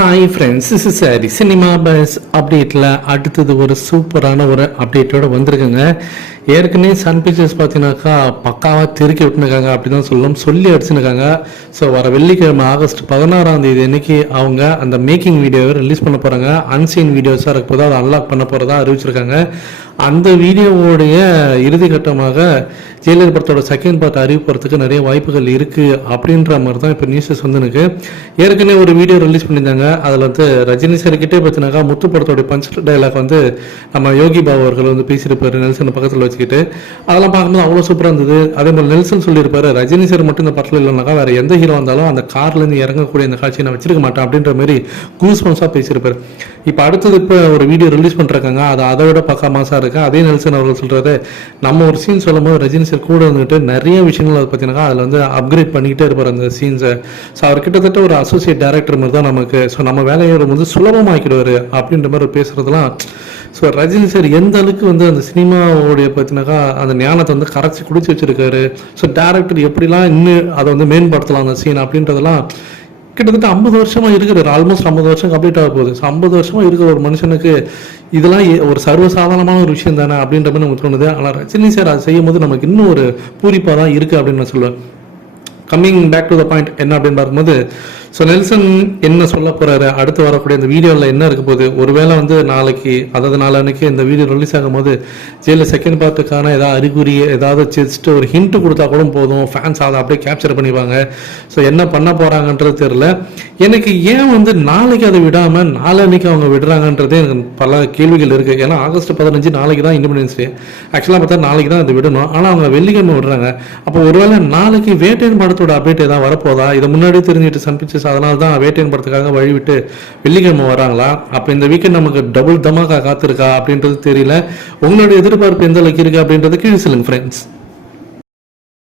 Hi friends is சாரி cinema buzz அப்டேட்டில் அடுத்தது ஒரு சூப்பரான ஒரு அப்டேட்டோட வந்திருக்குங்க. ஏற்கனவே சன் பிக்சர்ஸ் பார்த்தீங்கன்னாக்கா பக்காவாக திருக்கி விட்டுனுக்காங்க அப்படி தான் சொல்லணும் சொல்லி அடிச்சுனுக்காங்க ஸோ வர வெள்ளிக்கிழமை ஆகஸ்ட் பதினாறாம் தேதி அன்னைக்கு அவங்க அந்த மேக்கிங் வீடியோவை ரிலீஸ் பண்ண போகிறாங்க அன்சீன் வீடியோஸாக இருக்க போது அதை அன்லாக் பண்ண போகிறதா அறிவிச்சிருக்காங்க. அந்த வீடியோவோடைய இறுதி கட்டமாக ஜெயிலர் படத்தோட செகண்ட் பார்ட் அறிவிப்புறதுக்கு நிறைய வாய்ப்புகள் இருக்குது அப்படின்ற மாதிரி தான் இப்போ நியூஸஸ் வந்துனுக்கு ஏற்கனவே ஒரு வீடியோ ரிலீஸ் பண்ணியிருந்தாங்க. அதில் வந்து ரஜினி சார்கிட்டே பார்த்தினாக்கா முத்து படத்தோடைய பஞ்ச் டைலாக் வந்து நம்ம யோகி பாபு அவர்கள் வந்து பேசியிருப்பாரு நெல்சன் பக்கத்தில் வச்சுக்கிட்டு. அதெல்லாம் பார்க்கும்போது அவ்வளோ சூப்பராக இருந்தது. அதே மாதிரி நெல்சன் சொல்லியிருப்பாரு ரஜினி சார் மட்டும் இந்த படத்தில் இல்லைனாக்கா வேறு எந்த ஹீரோ வந்தாலும் அந்த கார்லேருந்து இறங்கக்கூடிய இந்த காட்சியை நான் வச்சிருக்க மாட்டேன் அப்படின்ற மாதிரி கூஸ் பம்ஸாக பேசியிருப்பாரு. இப்போ அடுத்தது இப்போ ஒரு வீடியோ ரிலீஸ் பண்ணுறாங்க அது அதை விட பக்கா மாசா இருக்கு? அதே நெல்சன் அவர்கள் சொல்றது நம்ம ஒரு சீன் சொல்லும் போது ரஜினி சார் கூட இருந்துட்டு நிறைய விஷயங்கள் அதை பார்த்தீங்கன்னா அதில் வந்து அப்கிரேட் பண்ணிக்கிட்டே இருப்பார் அந்த சீன்ஸை ஸோ அவர் கிட்டத்தட்ட ஒரு அசோசியேட் டைரக்டர் மாதிரி தான் நமக்கு. ஸோ நம்ம வேலையை வந்து சுலபமாக்கிடுவார் அப்படின்ற மாதிரி பேசுறதுலாம் ஸோ ரஜினி சார் எந்த அளவுக்கு வந்து அந்த சினிமாவோடைய பார்த்தினாக்கா அந்த ஞானத்தை வந்து கரைச்சி குடிச்சு வச்சிருக்காரு? ஸோ டேரக்டர் எப்படிலாம் இன்னும் அதை வந்து மேம்படுத்தலாம் அந்த சீன் அப்படின்றதெல்லாம் கிட்டத்தட்ட ஐம்பது வருஷமா இருக்கிறார் ஆல்மோஸ்ட் ஐம்பது வருஷம் கம்ப்ளீட் ஆக போகுது. ஸோ ஐம்பது வருஷமா இருக்கிற ஒரு மனுஷனுக்கு இதெல்லாம் ஒரு சர்வசாதாரணமான ஒரு விஷயம் தானே அப்படின்ற மாதிரி நமக்கு தோணுது. ஆனால் ரஜினி சார் அதை செய்யும் போது நமக்கு இன்னும் ஒரு பூரிப்பாக தான் இருக்கு அப்படின்னு நான் சொல்லுவேன் coming back to the point என்ன அப்படின்னு பார்க்கும்போது ஸோ நெல்சன் என்ன சொல்ல போறாரு? அடுத்து வரக்கூடிய இந்த வீடியோவில் என்ன இருக்க போகுது? ஒருவேளை வந்து நாளைக்கு அதாவது நாளன்னைக்கு இந்த வீடியோ ரிலீஸ் ஆகும்போது ஜெயிலில் செகண்ட் பார்ட்டுக்கான ஏதாவது அறிகுறி ஏதாவது ஜஸ்ட் ஒரு ஹிண்ட் கொடுத்தா கூட போதும். ஃபேன்ஸ் அதை அப்படியே கேப்சர் பண்ணிப்பாங்க. ஸோ என்ன பண்ண போறாங்கன்றது தெரியல. எனக்கு ஏன் வந்து நாளைக்கு அதை விடாம நாளன்னைக்கு அவங்க விடுறாங்கன்றதே எனக்கு பல கேள்விகள் இருக்கு. ஏன்னா ஆகஸ்ட் பதினஞ்சு நாளைக்கு தான் இண்டிபெண்டன்ஸ் டே ஆக்சுவலாக பார்த்தா நாளைக்கு தான் அதை விடணும். ஆனால் அவங்க வெள்ளிக்கிழமை விடுறாங்க. அப்போ ஒருவேளை நாளைக்கு வேட்டையன் படத்தோட அப்டேட் ஏதாவது வரப்போதா? இதை முன்னாடி தெரிஞ்சுட்டு சன் பிக்சர்ஸ் அதனால தான் வேட்டையன் படத்துக்காக வழிவிட்டு வெள்ளிக்கிழமை வராங்களா? அப்போ இந்த வீக்கெண்ட் நமக்கு டபுள் தமாக்கா காத்திருக்கா அப்படின்றது தெரியல. உங்களுடைய எதிர்பார்ப்பு எந்த அளவுக்கு இருக்கு அப்படின்றது கீழே சொல்லுங்க ஃப்ரெண்ட்ஸ்